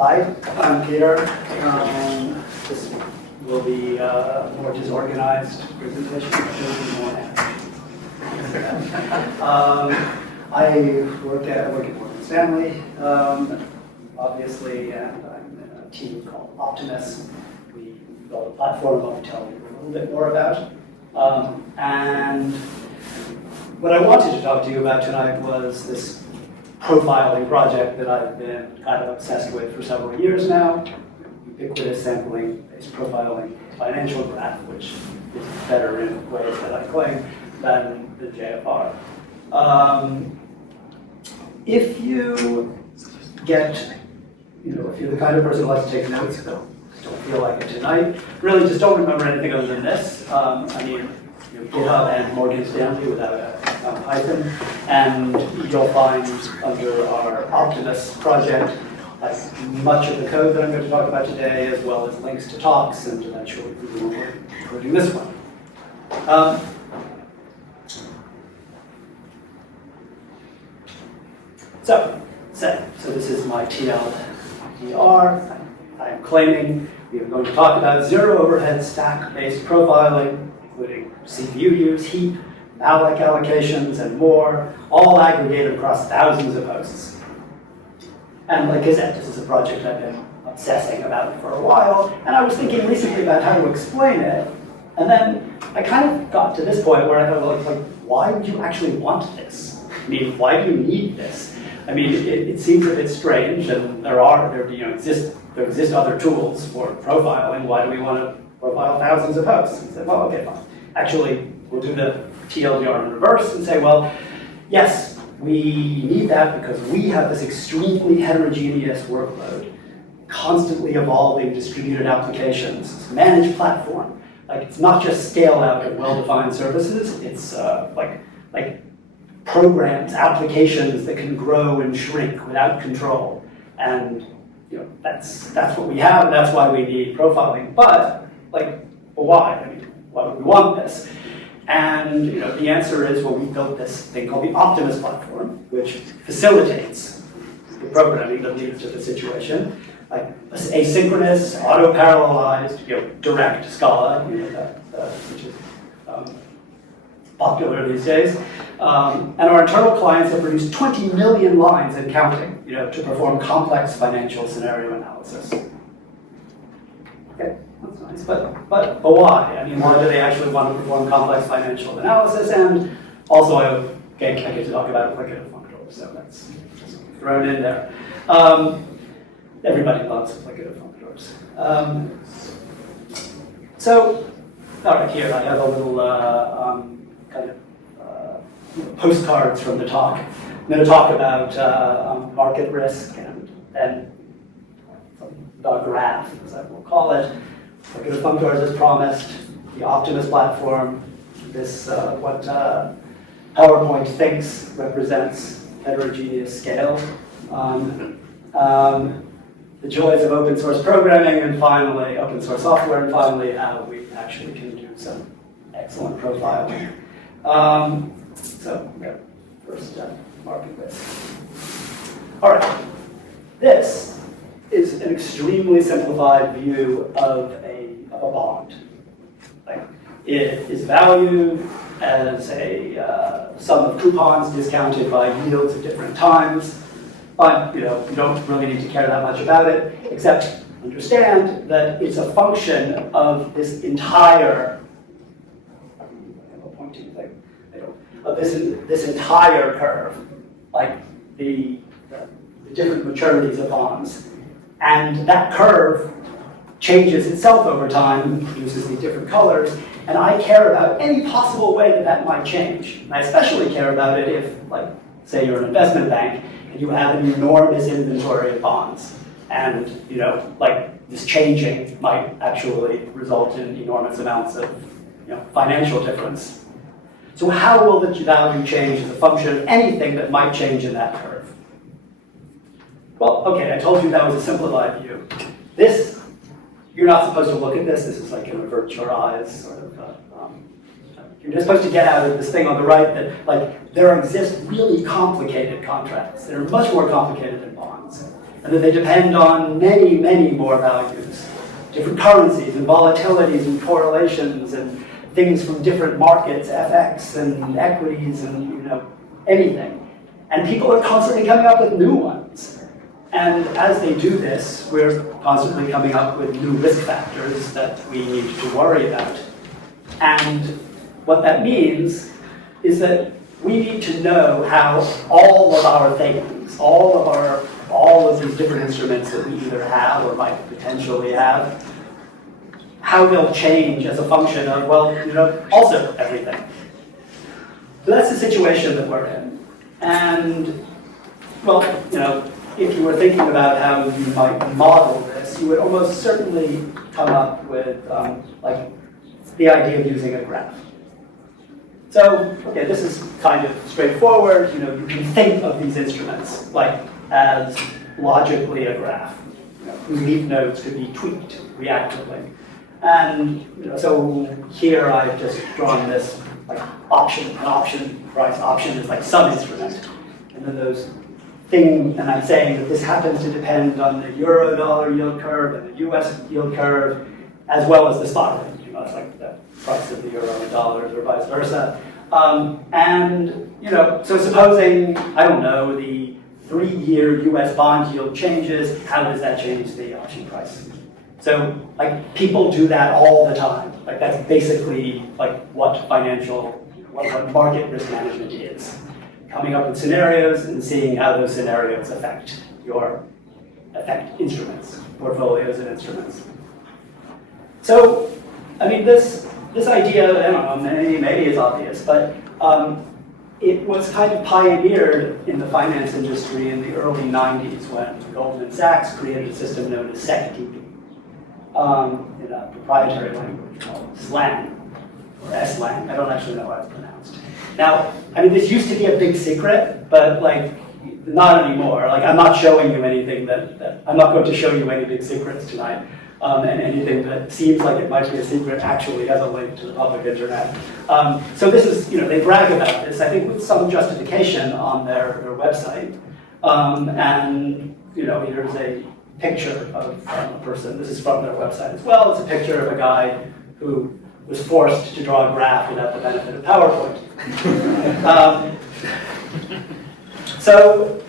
Hi, I'm Peter. This will be a more disorganized presentation. I work at Morgan Stanley, obviously, and I'm in a team called Optimus. We built a platform I'll tell you a little bit more about. And what I wanted to talk to you about tonight was this profiling project that I've been kind of obsessed with for several years now. Ubiquitous sampling-based profiling financial graph, which is better in ways that I claim than the JFR. If you get, if you're the kind of person who likes to take notes, but don't feel like it tonight, really just don't remember anything other than this. GitHub and Morgan Stanley without a hyphen, and you'll find under our Optimus project much of the code that I'm going to talk about today, as well as links to talks, and eventually including this one. So this is my TLDR. I'm claiming we are going to talk about zero overhead stack-based profiling, including CPU use, heap, malloc allocations, and more, all aggregated across thousands of hosts. And like I said, this is a project I've been obsessing about for a while, and I was thinking recently about how to explain it, and then I kind of got to this point where I thought, well, why would you actually want this? I mean, why do you need this? I mean, it seems a bit strange, and there exist other tools for profiling. Why do we want to profile thousands of hosts? And said, well, okay, fine. Actually, we'll do the TLDR in reverse and say, well, yes, we need that because we have this extremely heterogeneous workload, constantly evolving distributed applications, managed platform. Like, it's not just scale out and well-defined services, it's like programs, applications that can grow and shrink without control. And that's what we have, and that's why we need profiling. But well, why? I mean, why would we want this? And the answer is, well, we built this thing called the Optimus platform, which facilitates the programming that leads to the situation, like asynchronous, auto-parallelized, direct Scala, which is popular these days. And our internal clients have produced 20 million lines and counting, to perform complex financial scenario analysis. Okay, that's nice, but why? I mean, why do they actually want to perform complex financial analysis? And also, I get to talk about applicative functors, so that's just thrown in there. Everybody loves applicative functors. So, all right, here I have a little postcards from the talk. I'm going to talk about market risk and the graph, as I will call it. Applicative functors as promised, the Optimus platform, this what PowerPoint thinks represents heterogeneous scale, the joys of open source programming, and finally open source software, and finally how we actually can do some excellent profiling. So, first market risk. All right, this is an extremely simplified view of a bond. It is valued as a sum of coupons discounted by yields at different times, but you don't really need to care that much about it, except understand that it's a function of this entire this entire curve, like the different maturities of bonds. And that curve changes itself over time, produces these different colors, and I care about any possible way that that might change. And I especially care about it if, say you're an investment bank, and you have an enormous inventory of bonds. And, this changing might actually result in enormous amounts of, financial difference. So how will the value change as a function of anything that might change in that curve? Well, okay, I told you that was a simplified view. This, you're not supposed to look at this. This is like an avert your eyes sort of. You're just supposed to get out of this thing on the right that there exist really complicated contracts that are much more complicated than bonds. and that they depend on many, many more values, different currencies and volatilities and correlations and things from different markets, FX and equities and anything. And people are constantly coming up with new ones. And as they do this, we're constantly coming up with new risk factors that we need to worry about. And what that means is that we need to know how all of our things, all of these different instruments that we either have or might potentially have, how they'll change as a function of, also everything. So that's the situation that we're in. And, if you were thinking about how you might model this, you would almost certainly come up with, the idea of using a graph. So, this is kind of straightforward. You can think of these instruments as logically a graph, whose leaf nodes could be tweaked reactively. And so here I've just drawn this option, an option price. Option is some instrument, and then those things. And I'm saying that this happens to depend on the euro-dollar yield curve and the U.S. yield curve, as well as the spot rate. It's like the price of the euro and dollars, or vice versa. So supposing, I don't know, the 3-year U.S. bond yield changes, how does that change the option price? So, people do that all the time. That's basically what market risk management is. Coming up with scenarios and seeing how those scenarios affect instruments, portfolios and instruments. So, this idea, I don't know, maybe it's obvious, but it was kind of pioneered in the finance industry in the early 90s when Goldman Sachs created a system known as SecDP. In a proprietary language called slang, or S-lang. I don't actually know how it's pronounced. Now, this used to be a big secret, but not anymore. I'm not showing you anything I'm not going to show you any big secrets tonight. And anything that seems like it might be a secret actually has a link to the public internet. So this is, they brag about this, I think with some justification on their website. Here's a picture of a person. This is from their website as well. It's a picture of a guy who was forced to draw a graph without the benefit of PowerPoint. So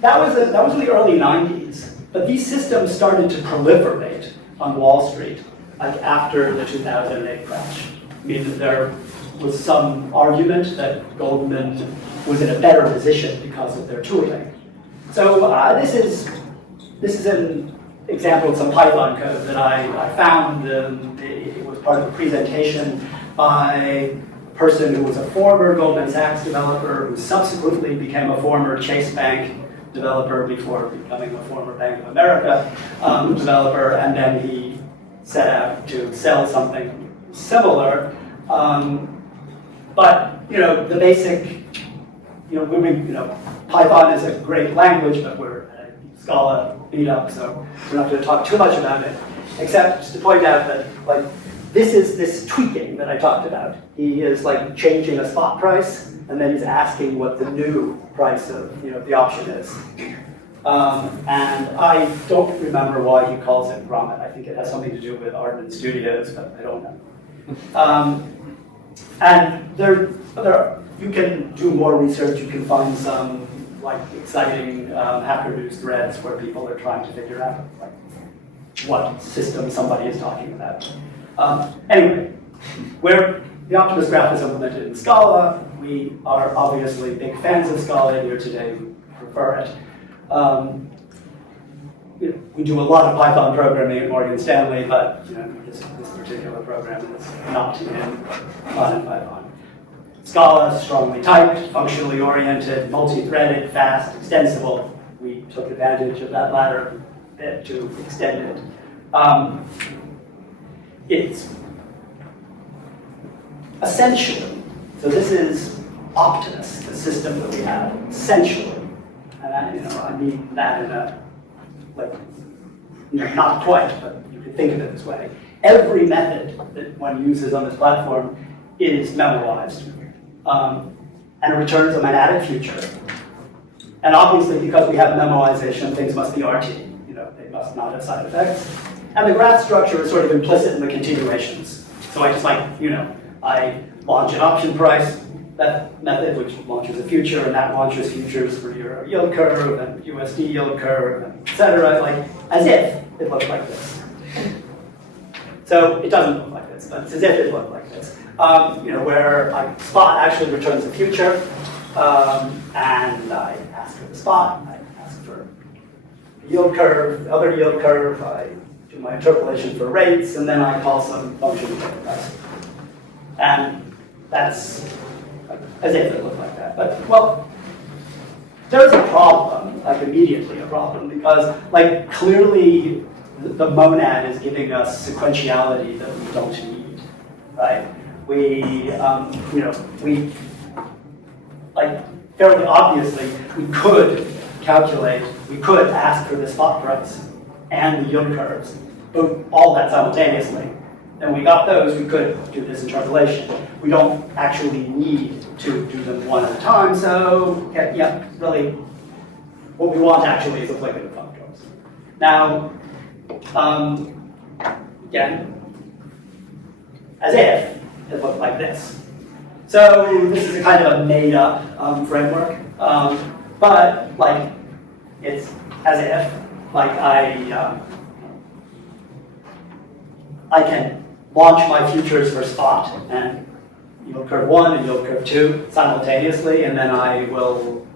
that was in the early 90s. But these systems started to proliferate on Wall Street after the 2008 crash. There was some argument that Goldman was in a better position because of their tooling. So this is an example of some Python code that I found. It was part of a presentation by a person who was a former Goldman Sachs developer who subsequently became a former Chase Bank developer before becoming a former Bank of America developer, and then he set out to sell something similar. But the basic, Python is a great language, but we're Scala beat up, so we're not going to talk too much about it, except just to point out that this is this tweaking that I talked about. He is changing a spot price, and then he's asking what the new price of the option is. And I don't remember why he calls it Grommet. I think it has something to do with Ardent Studios, but I don't know. And you can do more research. You can find some exciting Hacker News threads where people are trying to figure out what system somebody is talking about. Anyway, where the Optimus graph is implemented in Scala, we are obviously big fans of Scala here today. We prefer it. We do a lot of Python programming at Morgan Stanley, but this particular program is not in Python. Scala is strongly typed, functionally oriented, multi-threaded, fast, extensible. We took advantage of that latter bit to extend it. It's essentially, so this is Optimus, the system that we have, essentially. And I mean that in a, not quite, but you can think of it this way. Every method that one uses on this platform is memoized. And it returns a monadic future. And obviously, because we have memoization, things must be RT. You know, they must not have side effects. And the graph structure is sort of implicit in the continuations. So I just I launch an option price method, which launches a future, and that launches futures for your yield curve and USD yield curve, and et cetera, like as if it looked like this. So it doesn't look like this, but it's as if it looked like this. Where spot actually returns a future, and I ask for the spot, I ask for the yield curve, the other yield curve, I do my interpolation for rates, and then I call some function to get the price. And that's as if it looked like that. But, well, there's a problem, like immediately a problem, because like clearly the monad is giving us sequentiality that we don't need, right? We fairly obviously, we could ask for the spot price and the yield curves, all that simultaneously. And we got those, we could do this interpolation. We don't actually need to do them one at a time, so yeah, really, what we want actually is applicative functors. Now, again, as if it looked like this. So this is a kind of a made-up framework, but like it's as if like I can launch my futures for spot and yield curve 1 and yield curve 2 simultaneously, and then I will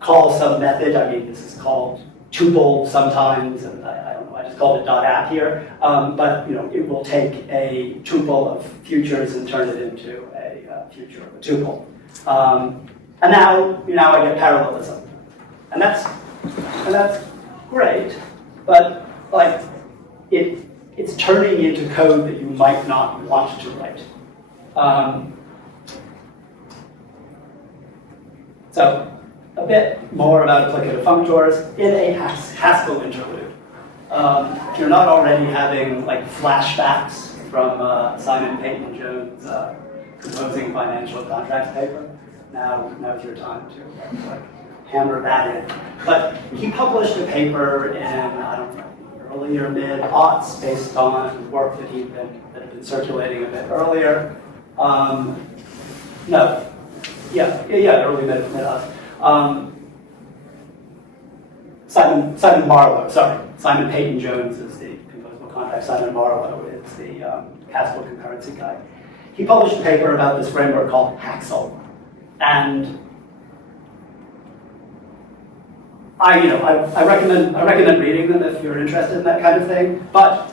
call some method. I mean, this is called tuple sometimes, and I don't know, I just called it .app here, but it will take a tuple of futures and turn it into a future of a tuple. And now I get parallelism. And that's great, but like it's turning into code that you might not want to write. So a bit more about applicative functors in a Haskell interlude. If you're not already having like flashbacks from Simon Peyton Jones' composing financial contracts paper, now's your time to like hammer that in. But he published a paper in, I don't know, early or mid-aughts based on work that had been circulating a bit earlier. Early mid-aughts. Simon Marlowe, Simon Peyton Jones is the composable contract. Simon Marlowe is the Haskell concurrency guy. He published a paper about this framework called Haskell, and I recommend reading them if you're interested in that kind of thing. But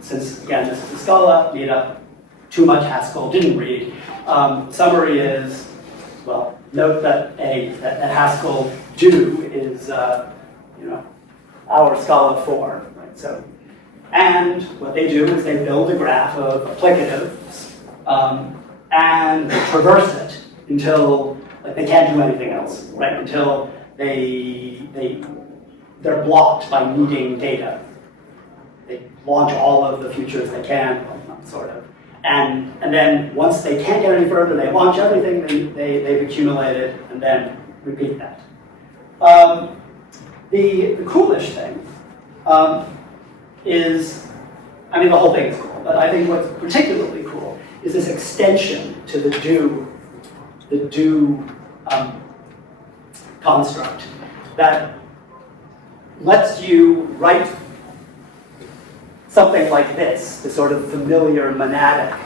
since again this is a Scala meetup, too much Haskell didn't read. Summary is, well, note that that Haskell do is our Scala 4, right? So, and what they do is they build a graph of applicatives and traverse it until they can't do anything else, right? Until they're blocked by needing data. They launch all of the futures they can, well, sort of. And then once they can't get any further, they launch everything they've accumulated and then repeat that. The coolish thing is, the whole thing is cool, but I think what's particularly cool is this extension to the do construct that lets you write something like this, the sort of familiar monadic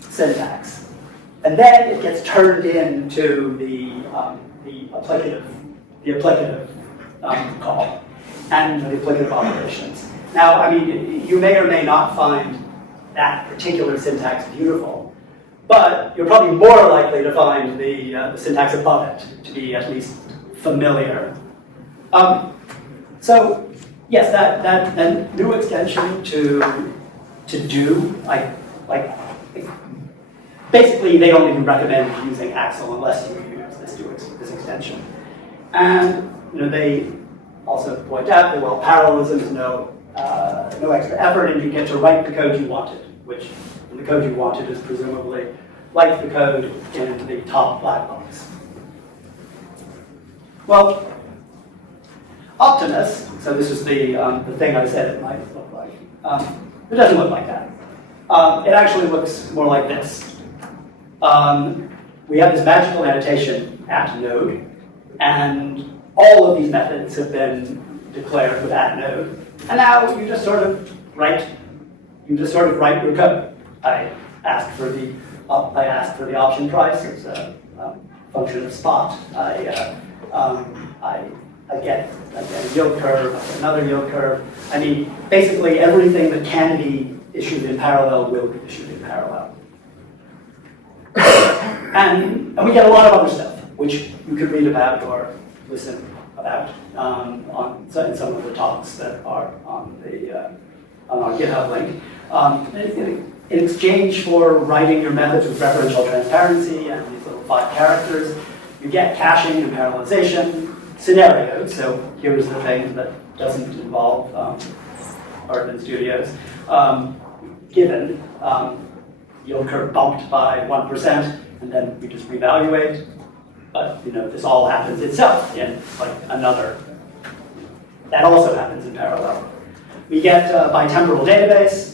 syntax. And then it gets turned into the applicative call and the applicative operations. Now, you may or may not find that particular syntax beautiful, but you're probably more likely to find the syntax above it to be at least familiar. So yes, that new extension to do, basically they don't even recommend using Axel unless you use this extension. And they also point out that parallelism is no extra effort, and you get to write the code you wanted, which the code you wanted is presumably like the code in the top black box. Well, Optimus, so this is the thing I said it might look like. It doesn't look like that. It actually looks more like this. We have this magical annotation at node, and all of these methods have been declared with at node. And now you just sort of write your code. I asked for the option price as a function of spot. I get a yield curve, I get another yield curve. I mean, basically everything that can be issued in parallel will be issued in parallel. And we get a lot of other stuff, which you could read about or listen about in some of the talks that are on our GitHub link. In exchange for writing your methods with referential transparency and these little 5 characters, you get caching and parallelization scenarios. So here's the thing that doesn't involve Urban Studios. Given yield curve bumped by 1%, and then we just reevaluate. But this all happens itself in like another. That also happens in parallel. We get bitemporal database,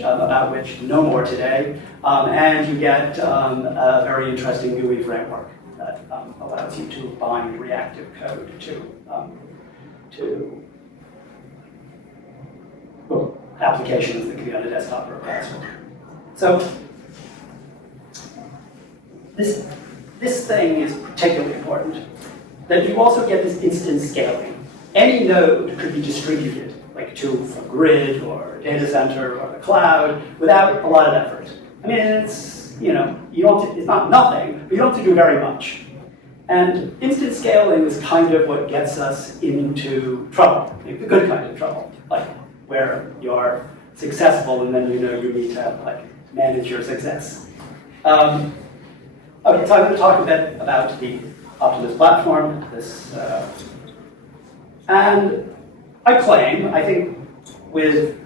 about which no more today, and you get a very interesting GUI framework that allows you to bind reactive code to applications that can be on a desktop or a browser. So this thing is particularly important, that you also get this instance scaling. Any node could be distributed, like to a grid or a data center or the cloud, without a lot of effort. I mean, it's it's not nothing, but you don't have to do very much. And instance scaling is kind of what gets us into trouble, like the good kind of trouble, like where you're successful and then you need to manage your success. Okay, so I'm going to talk a bit about the Optimus platform. And I claim, I think with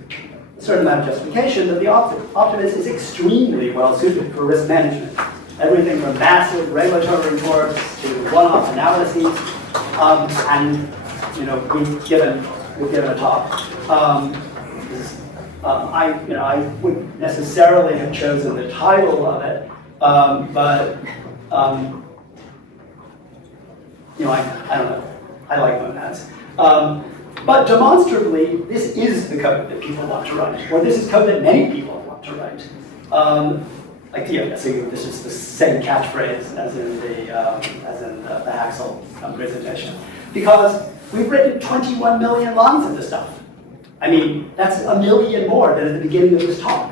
a certain amount of justification, that the Optimus is extremely well suited for risk management. Everything from massive regulatory reports to one-off analyses, and we've given a talk. I wouldn't necessarily have chosen the title of it, but I don't know. I like monads. But demonstrably, this is the code that people want to write, or this is code that many people want to write. So this is the same catchphrase as in the Haxel presentation, because we've written 21 million lines of this stuff. I mean, that's 1 million more than at the beginning of this talk.